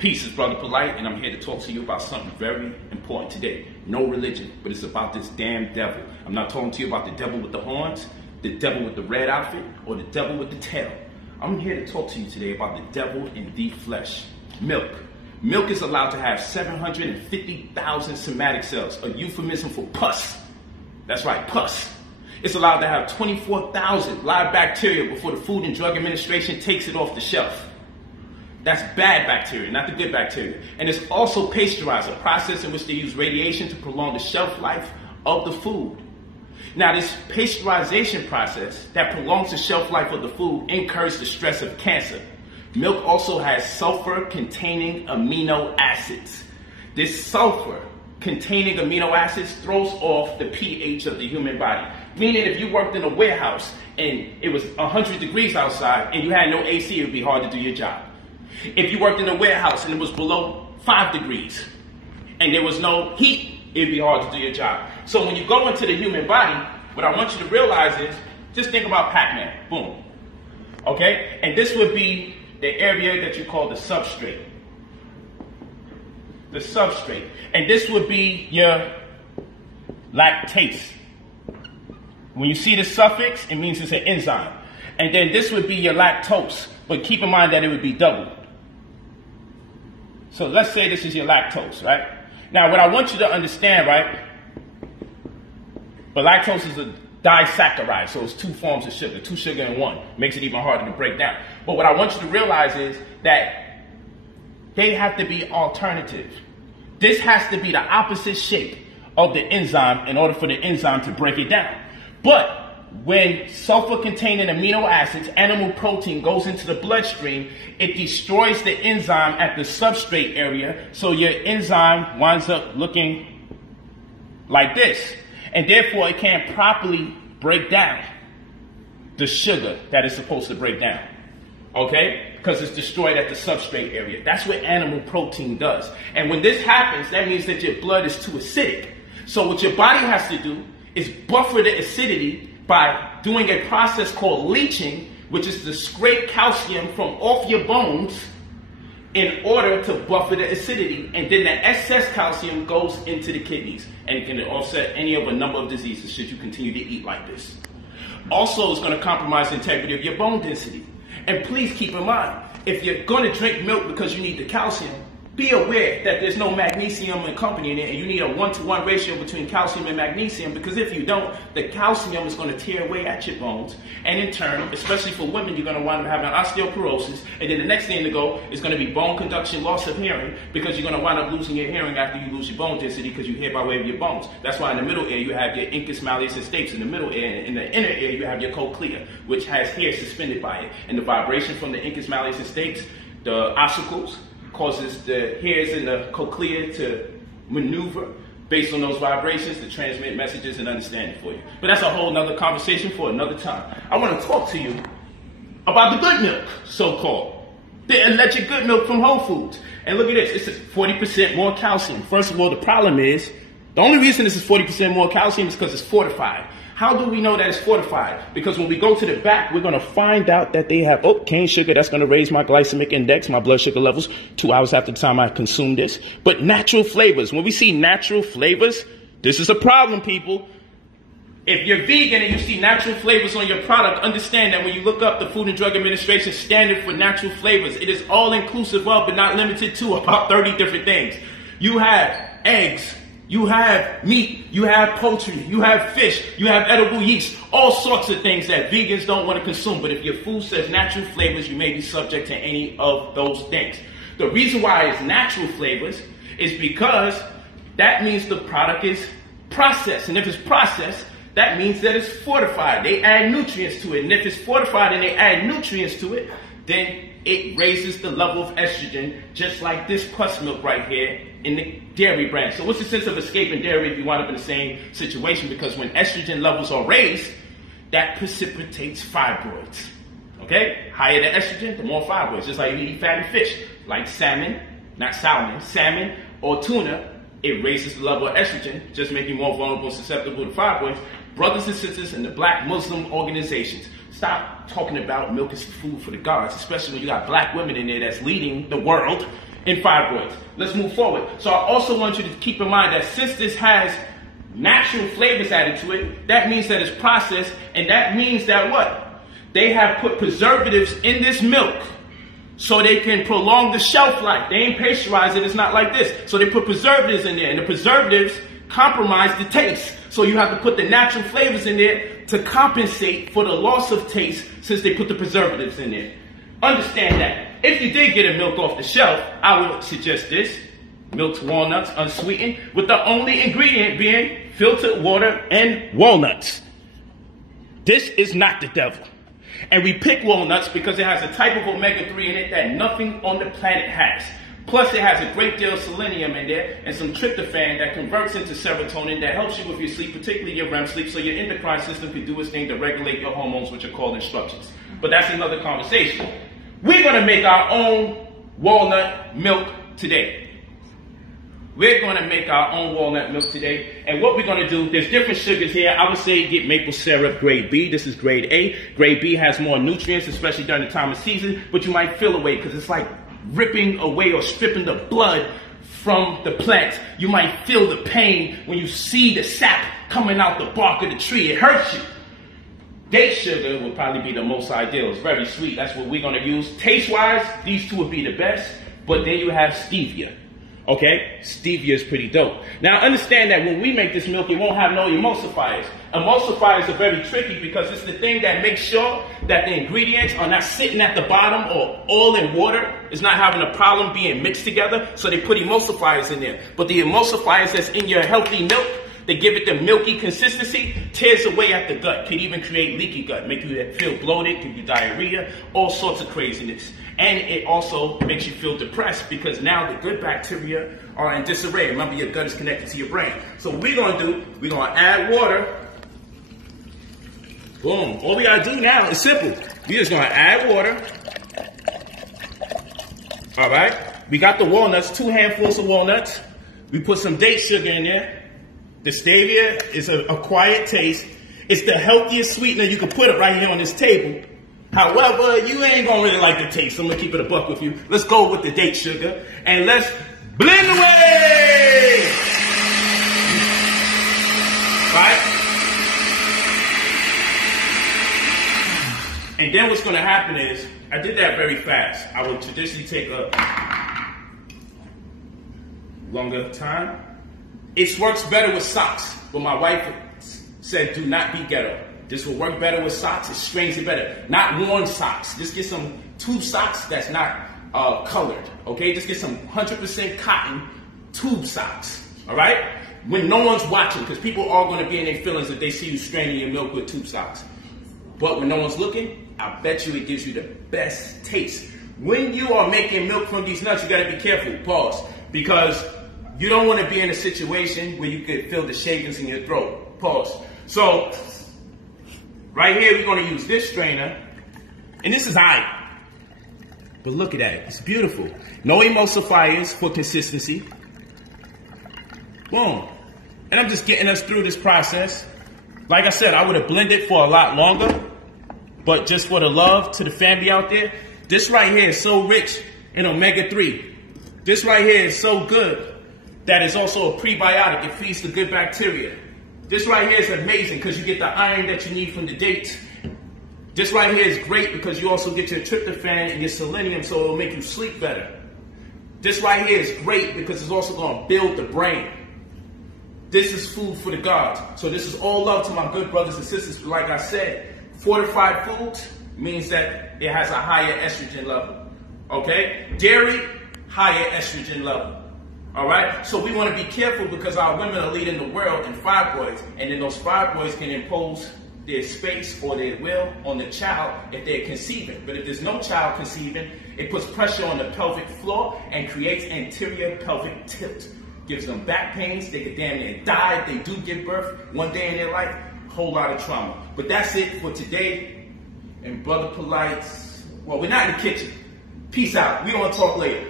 Peace, it's Brother Polight, and I'm here to talk to you about something very important today. No religion, but it's about this damn devil. I'm not talking to you about the devil with the horns, the devil with the red outfit, or the devil with the tail. I'm here to talk to you today about the devil in the flesh. Milk. Milk is allowed to have 750,000 somatic cells, a euphemism for pus. That's right, pus. It's allowed to have 24,000 live bacteria before the Food and Drug Administration takes it off the shelf. That's bad bacteria, not the good bacteria. And it's also pasteurized, a process in which they use radiation to prolong the shelf life of the food. Now, this pasteurization process that prolongs the shelf life of the food incurs the stress of cancer. Milk also has sulfur-containing amino acids. This sulfur-containing amino acids throws off the pH of the human body. Meaning if you worked in a warehouse and it was 100 degrees outside and you had no AC, it would be hard to do your job. If you worked in a warehouse and it was below 5 degrees and there was no heat, it'd be hard to do your job. So when you go into the human body, what I want you to realize is, just think about Pac-Man, boom. Okay? And this would be the area that you call the substrate. The substrate. And this would be your lactase. When you see the suffix, it means it's an enzyme. And then this would be your lactose. But keep in mind that it would be doubled. So let's say this is your lactose, right? Now, what I want you to understand, right? But lactose is a disaccharide, so it's 2 forms of sugar, 2 sugar in 1. Makes it even harder to break down. But what I want you to realize is that they have to be alternative. This has to be the opposite shape of the enzyme in order for the enzyme to break it down. But when sulfur-containing amino acids, animal protein, goes into the bloodstream, it destroys the enzyme at the substrate area, so your enzyme winds up looking like this. And therefore, it can't properly break down the sugar that it's supposed to break down. Okay? Because it's destroyed at the substrate area. That's what animal protein does. And when this happens, that means that your blood is too acidic. So what your body has to do is buffer the acidity by doing a process called leaching, which is to scrape calcium from off your bones in order to buffer the acidity. And then the excess calcium goes into the kidneys and it can offset any of a number of diseases should you continue to eat like this. Also, it's going to compromise the integrity of your bone density. And please keep in mind, if you're going to drink milk because you need the calcium, be aware that there's no magnesium and company in it, and you need a 1-to-1 ratio between calcium and magnesium, because if you don't, the calcium is going to tear away at your bones, and in turn, especially for women, you're going to wind up having osteoporosis, and then the next thing to go is going to be bone conduction, loss of hearing, because you're going to wind up losing your hearing after you lose your bone density, because you hear by way of your bones. That's why in the middle ear you have your incus malleus and stapes in the middle ear, and in the inner ear you have your cochlea, which has hair suspended by it, and the vibration from the incus malleus and stapes, the ossicles, causes the hairs in the cochlea to maneuver based on those vibrations to transmit messages and understanding for you. But that's a whole nother conversation for another time. I want to talk to you about the good milk, so-called. The alleged good milk from Whole Foods. And look at this, it's 40% more calcium. First of all, the problem is, the only reason this is 40% more calcium is because it's fortified. How do we know that it's fortified? Because when we go to the back, we're going to find out that they have, cane sugar, that's going to raise my glycemic index, my blood sugar levels, 2 hours after the time I consume this. But natural flavors, when we see natural flavors, this is a problem, people. If you're vegan and you see natural flavors on your product, understand that when you look up the Food and Drug Administration standard for natural flavors, it is all inclusive of, but not limited to, about 30 different things. You have eggs. You have meat, you have poultry, you have fish, you have edible yeast, all sorts of things that vegans don't want to consume. But if your food says natural flavors, you may be subject to any of those things. The reason why it's natural flavors is because that means the product is processed. And if it's processed, that means that it's fortified. They add nutrients to it. And if it's fortified and they add nutrients to it, then it raises the level of estrogen, just like this pus milk right here in the dairy brand. So what's the sense of escaping dairy if you wind up in the same situation? Because when estrogen levels are raised, that precipitates fibroids. Okay? Higher the estrogen, the more fibroids. Just like you eat fatty fish, like salmon, not salmon, salmon or tuna, it raises the level of estrogen, just making you more vulnerable and susceptible to fibroids. Brothers and sisters in the black Muslim organizations, stop talking about milk as food for the gods, especially when you got black women in there that's leading the world in fibroids. Let's move forward. So I also want you to keep in mind that since this has natural flavors added to it, that means that it's processed, and that means that what? They have put preservatives in this milk so they can prolong the shelf life. They ain't pasteurized it, it's not like this. So they put preservatives in there, and the preservatives compromise the taste. So you have to put the natural flavors in there to compensate for the loss of taste since they put the preservatives in there. Understand that. If you did get a milk off the shelf, I would suggest this. Milked walnuts, unsweetened, with the only ingredient being filtered water and walnuts. This is not the devil. And we pick walnuts because it has a type of omega-3 in it that nothing on the planet has. Plus it has a great deal of selenium in there and some tryptophan that converts into serotonin that helps you with your sleep, particularly your REM sleep, so your endocrine system can do its thing to regulate your hormones, which are called instructions. But that's another conversation. We're going to make our own walnut milk today. We're going to make our own walnut milk today. And what we're going to do, there's different sugars here. I would say get maple syrup grade B. This is grade A. Grade B has more nutrients, especially during the time of season, but you might feel away because it's like ripping away or stripping the blood from the plants. You might feel the pain when you see the sap coming out the bark of the tree. It hurts you. Date sugar will probably be the most ideal. It's very sweet. That's what we're going to use. Taste-wise, these two would be the best. But then you have stevia. Okay? Stevia is pretty dope. Now, understand that when we make this milk, it won't have no emulsifiers. Emulsifiers are very tricky because it's the thing that makes sure that the ingredients are not sitting at the bottom or all in water. It's not having a problem being mixed together. So they put emulsifiers in there. But the emulsifiers that's in your healthy milk, they give it the milky consistency, tears away at the gut, can even create leaky gut, make you feel bloated, give you diarrhea, all sorts of craziness. And it also makes you feel depressed because now the good bacteria are in disarray. Remember, your gut is connected to your brain. So what we're going to do, we're going to add water. Boom. All we got to do now is simple. We're just going to add water. All right. We got the walnuts, 2 handfuls of walnuts. We put some date sugar in there. The stevia is a quiet taste. It's the healthiest sweetener. You can put it right here on this table. However, you ain't gonna really like the taste, so I'm gonna keep it a buck with you. Let's go with the date sugar and let's blend away. Right? And then what's gonna happen is, I did that very fast. I would traditionally take a longer time. It works better with socks, but my wife said do not be ghetto. This will work better with socks. It strains it better. Not worn socks. Just get some tube socks that's not colored, okay? Just get some 100% cotton tube socks, all right? When no one's watching, because people are going to be in their feelings if they see you straining your milk with tube socks. But when no one's looking, I bet you it gives you the best taste. When you are making milk from these nuts, you got to be careful, pause, because you don't want to be in a situation where you could feel the shavings in your throat. Pause. So, right here, we're going to use this strainer. And this is aight. But look at that. It's beautiful. No emulsifiers for consistency. Boom. And I'm just getting us through this process. Like I said, I would have blended for a lot longer. But just for the love to the family out there, this right here is so rich in omega-3. This right here is so good that it's also a prebiotic. It feeds the good bacteria. This right here is amazing because you get the iron that you need from the dates. This right here is great because you also get your tryptophan and your selenium, so it'll make you sleep better. This right here is great because it's also going to build the brain. This is food for the gods. So this is all love to my good brothers and sisters. Like I said, fortified foods means that it has a higher estrogen level. Okay? Dairy, higher estrogen level. All right? So we want to be careful because our women are leading the world in fibroids. And then those fibroids can impose their space or their will on the child if they're conceiving. But if there's no child conceiving, it puts pressure on the pelvic floor and creates anterior pelvic tilt. Gives them back pains. They could damn near die if they do give birth one day in their life. Whole lot of trauma. But that's it for today. And Brother Polight's, well, we're not in the kitchen. Peace out. We gonna talk later.